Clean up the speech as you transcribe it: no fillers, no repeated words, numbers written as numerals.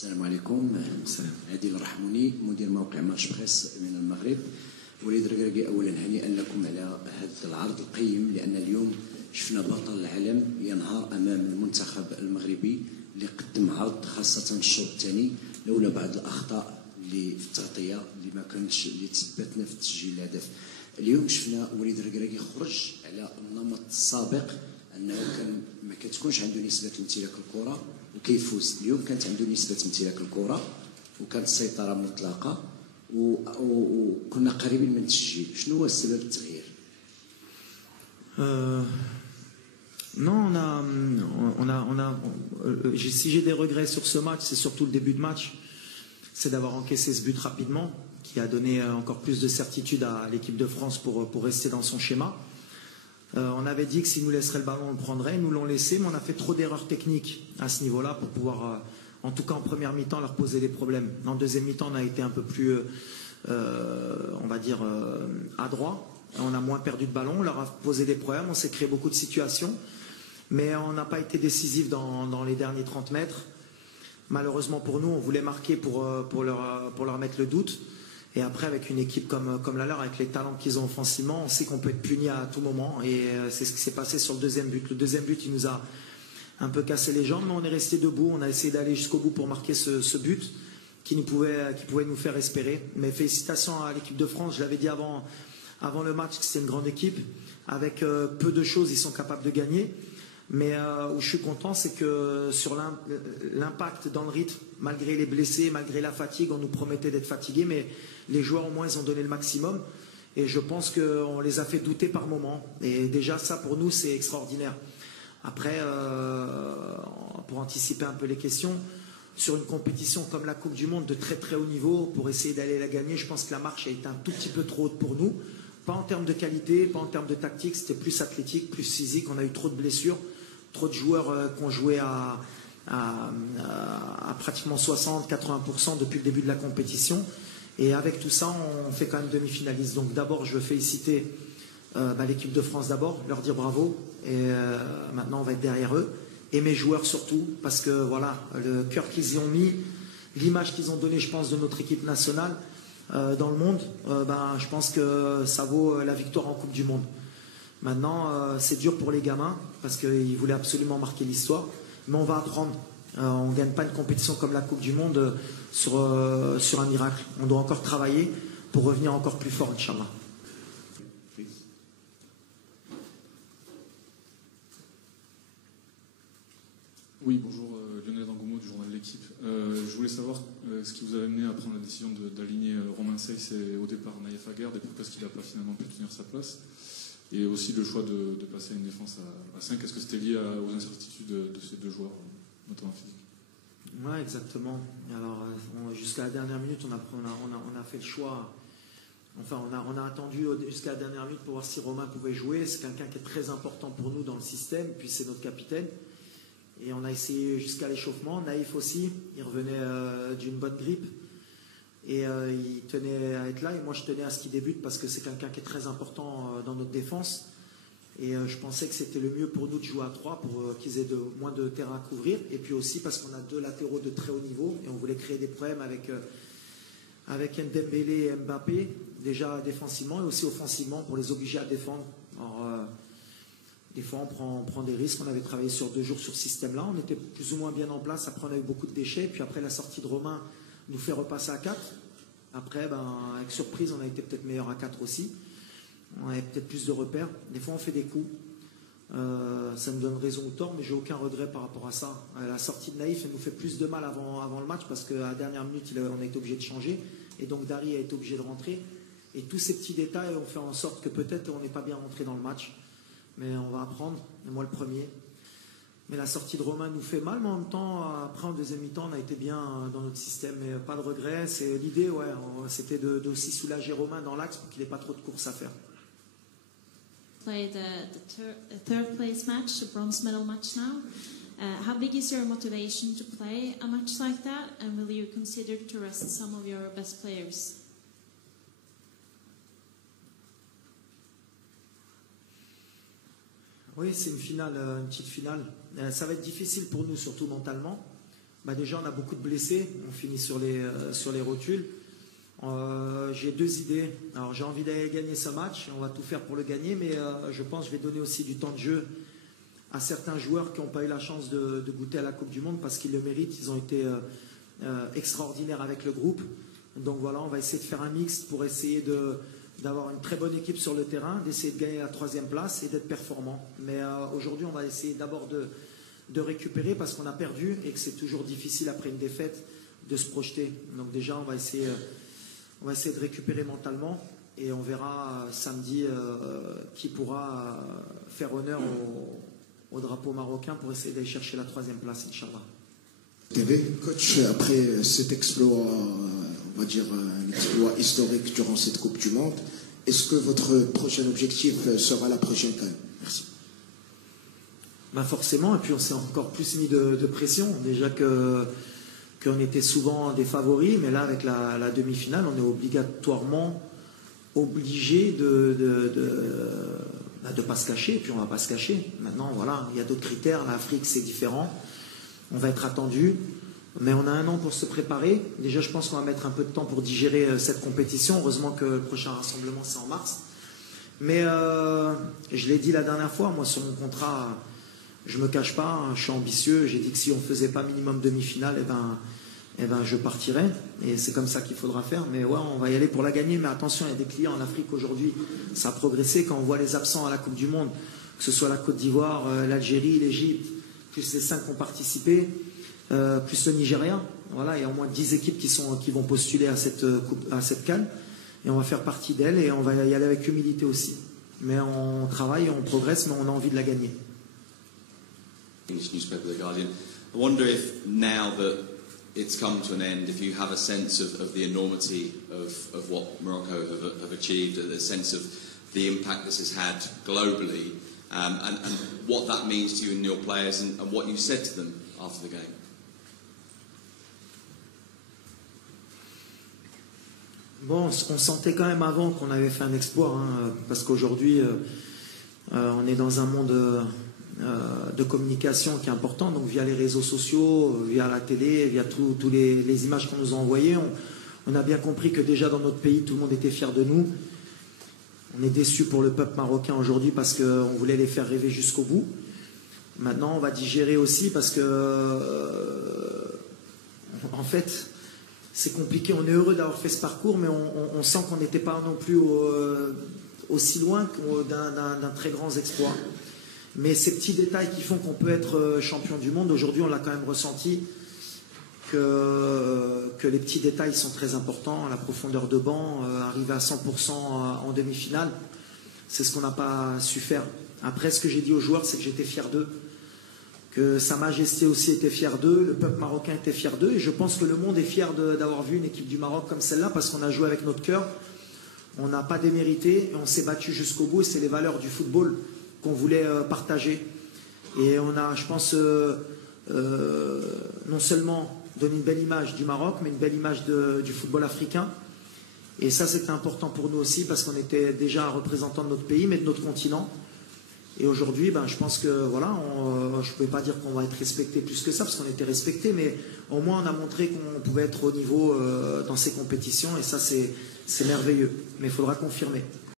السلام عليكم. عادل الرحموني مدير موقع ماتش بريس من المغرب. وليد ركراكي اولا هنيئا لكم على هذا العرض القيم، لان اليوم شفنا بطل العالم ينهار امام المنتخب المغربي اللي قدم عرض، خاصه الشوط الثاني لولا بعض الاخطاء اللي في التغطيه اللي ما كانتش اللي تثبتنا في تسجيل الهدف. اليوم شفنا وليد ركراكي خرج على النمط السابق، انه كان ما كتكونش عنده نسبه امتلاك الكره وكيفوز. اليوم كانت عنده نسبه امتلاك الكره وكانت السيطره مطلقه وكنا قريبين من التسجيل. شنو هو السبب التغيير؟ Non, si j'ai des regrets sur ce match, c'est surtout le début de match. C'est d'avoir encaissé ce but rapidement, qui a donné encore plus de certitude à l'équipe de France pour rester dans son schéma. On avait dit que s'ils nous laisseraient le ballon, on le prendrait. Ils nous l'ont laissé, mais on a fait trop d'erreurs techniques à ce niveau-là pour pouvoir, en tout cas en première mi-temps, leur poser des problèmes. En deuxième mi-temps, on a été un peu plus, on va dire, adroit. On a moins perdu de ballon, on leur a posé des problèmes, on s'est créé beaucoup de situations. Mais on n'a pas été décisif dans les derniers 30 mètres. Malheureusement pour nous, on voulait marquer pour leur mettre le doute. Et après, avec une équipe comme la leur, avec les talents qu'ils ont offensivement, on sait qu'on peut être puni à tout moment. Et c'est ce qui s'est passé sur le deuxième but. Le deuxième but, il nous a un peu cassé les jambes, mais on est resté debout. On a essayé d'aller jusqu'au bout pour marquer ce but qui pouvait nous faire espérer. Mais félicitations à l'équipe de France. Je l'avais dit avant le match que c'était une grande équipe. Avec peu de choses, ils sont capables de gagner. Mais où je suis content, c'est que sur l'impact dans le rythme, malgré les blessés, malgré la fatigue, on nous promettait d'être fatigués, mais les joueurs au moins ils ont donné le maximum. Et je pense qu'on les a fait douter par moments. Et déjà ça pour nous c'est extraordinaire. Après, pour anticiper un peu les questions, sur une compétition comme la Coupe du Monde de très très haut niveau, pour essayer d'aller la gagner, je pense que la marche a été un tout petit peu trop haute pour nous. Pas en termes de qualité, pas en termes de tactique, c'était plus athlétique, plus physique. On a eu trop de blessures, trop de joueurs qui ont joué à pratiquement 60-80% depuis le début de la compétition. Et avec tout ça, on fait quand même demi-finaliste. Donc d'abord, je veux féliciter l'équipe de France d'abord, leur dire bravo. Et maintenant, on va être derrière eux. Et mes joueurs surtout, parce que voilà, le cœur qu'ils y ont mis, l'image qu'ils ont donnée, je pense, de notre équipe nationale dans le monde, je pense que ça vaut la victoire en Coupe du Monde. Maintenant, c'est dur pour les gamins, parce qu'ils voulaient absolument marquer l'histoire. Mais on va apprendre. On ne gagne pas une compétition comme la Coupe du Monde sur un miracle. On doit encore travailler pour revenir encore plus fort, Inch'Allah. Oui, bonjour, Lionel Dangoumo du journal L'Équipe. Je voulais savoir ce qui vous a amené à prendre la décision d'aligner Romain Saiss et au départ Naïf Aguerd, et pourquoi est-ce qu'il n'a pas finalement pu tenir sa place, et aussi le choix de passer à une défense à 5. Est-ce que c'était lié aux incertitudes de ces deux joueurs, notamment physiques? Ouais, exactement. Alors, jusqu'à la dernière minute, on a fait le choix. Enfin, on a attendu jusqu'à la dernière minute pour voir si Romain pouvait jouer. C'est quelqu'un qui est très important pour nous dans le système, puis c'est notre capitaine. Et on a essayé jusqu'à l'échauffement. Naïf aussi, il revenait d'une bonne grippe. Et il tenait à être là. Et moi, je tenais à ce qu'il débute parce que c'est quelqu'un qui est très important dans notre défense. Et je pensais que c'était le mieux pour nous de jouer à 3 pour qu'ils aient moins de terrain à couvrir. Et puis aussi parce qu'on a deux latéraux de très haut niveau. Et on voulait créer des problèmes avec Ndembélé et Mbappé, déjà défensivement et aussi offensivement pour les obliger à défendre. Alors, des fois, on prend des risques. On avait travaillé sur 2 jours sur ce système-là. On était plus ou moins bien en place. Après, on a eu beaucoup de déchets. Puis après, la sortie de Romain nous fait repasser à 4. Après, avec surprise, on a été peut-être meilleur à 4 aussi. On avait peut-être plus de repères. Des fois, on fait des coups. Ça nous donne raison ou tort, mais j'ai aucun regret par rapport à ça. La sortie de Naïf, elle nous fait plus de mal avant le match parce qu'à la dernière minute, on a été obligé de changer. Et donc, Dari a été obligé de rentrer. Et tous ces petits détails ont fait en sorte que peut-être on n'est pas bien rentré dans le match. Mais on va apprendre, et moi le premier. Mais la sortie de Romain nous fait mal, mais en même temps, après en deuxième mi-temps, on a été bien dans notre système. Mais pas de regret. C'est l'idée, ouais, c'était d'aussi soulager Romain dans l'axe pour qu'il n'ait pas trop de courses à faire. Play the third place match, the bronze medal match now. How big is your motivation to play a match like that? And will you consider to rest some of your best players? Oui, c'est une finale, une petite finale. Ça va être difficile pour nous, surtout mentalement. Déjà, on a beaucoup de blessés. On finit sur les rotules. J'ai 2 idées. Alors, j'ai envie d'aller gagner ce match. On va tout faire pour le gagner. Mais je pense que je vais donner aussi du temps de jeu à certains joueurs qui n'ont pas eu la chance de goûter à la Coupe du Monde parce qu'ils le méritent. Ils ont été extraordinaires avec le groupe. Donc voilà, on va essayer de faire un mix pour essayer d'avoir une très bonne équipe sur le terrain, d'essayer de gagner la 3e place et d'être performant. Mais aujourd'hui, on va essayer d'abord de récupérer parce qu'on a perdu et que c'est toujours difficile après une défaite de se projeter. Donc déjà, on va essayer de récupérer mentalement et on verra samedi qui pourra faire honneur au drapeau marocain pour essayer d'aller chercher la 3e place, Inch'Allah. Coach, après cet exploit, on va dire un exploit historique durant cette Coupe du Monde, est-ce que votre prochain objectif sera la prochaine CAN? Merci. Forcément, et puis on s'est encore plus mis de pression. Déjà qu'on était souvent des favoris, mais là avec la demi-finale, on est obligatoirement obligé de pas se cacher, et puis on ne va pas se cacher. Maintenant, voilà, il y a d'autres critères. L'Afrique, c'est différent. On va être attendu, mais on a un an pour se préparer. Déjà, je pense qu'on va mettre un peu de temps pour digérer cette compétition. Heureusement que le prochain rassemblement, c'est en mars. Mais je l'ai dit la dernière fois, moi, sur mon contrat, je ne me cache pas, je suis ambitieux. J'ai dit que si on ne faisait pas minimum demi-finale, je partirais. Et c'est comme ça qu'il faudra faire. Mais ouais, on va y aller pour la gagner. Mais attention, il y a des clients en Afrique aujourd'hui. Ça a progressé. Quand on voit les absents à la Coupe du Monde, que ce soit la Côte d'Ivoire, l'Algérie, l'Égypte, plus les 5 qui ont participé, plus le Nigeria. Voilà, il y a au moins 10 équipes qui vont postuler à cette CAN. Et on va faire partie d'elle et on va y aller avec humilité aussi. Mais on travaille, on progresse, mais on a envie de la gagner. English newspaper, The Guardian. I wonder if now that it's come to an end, if you have a sense of the enormity of what Morocco have achieved, a sense of the impact this has had globally, and what that means to you and your players, and what you said to them after the game. Bon, on sentait quand même avant qu'on avait fait un exploit, hein, parce qu'aujourd'hui, on est dans un monde de communication qui est important, donc via les réseaux sociaux, via la télé, via tous les images qu'on nous a envoyées, on a bien compris que déjà dans notre pays, tout le monde était fier de nous. On est déçus pour le peuple marocain aujourd'hui parce qu'on voulait les faire rêver jusqu'au bout. Maintenant, on va digérer aussi parce que, en fait, c'est compliqué. On est heureux d'avoir fait ce parcours, mais on sent qu'on n'était pas non plus aussi loin d'un très grand exploit. Mais ces petits détails qui font qu'on peut être champion du monde, aujourd'hui, on l'a quand même ressenti que les petits détails sont très importants. La profondeur de banc, arriver à 100% en demi-finale, c'est ce qu'on n'a pas su faire. Après, ce que j'ai dit aux joueurs, c'est que j'étais fier d'eux, que Sa Majesté aussi était fier d'eux, le peuple marocain était fier d'eux, et je pense que le monde est fier d'avoir vu une équipe du Maroc comme celle-là, parce qu'on a joué avec notre cœur, on n'a pas démérité, et on s'est battu jusqu'au bout, et c'est les valeurs du football qu'on voulait partager. Et on a, je pense, non seulement donné une belle image du Maroc, mais une belle image du football africain. Et ça, c'était important pour nous aussi, parce qu'on était déjà un représentant de notre pays, mais de notre continent. Et aujourd'hui, je pense que voilà, je ne pouvais pas dire qu'on va être respecté plus que ça, parce qu'on était respecté, mais au moins on a montré qu'on pouvait être au niveau dans ces compétitions, et ça c'est merveilleux. Mais il faudra confirmer.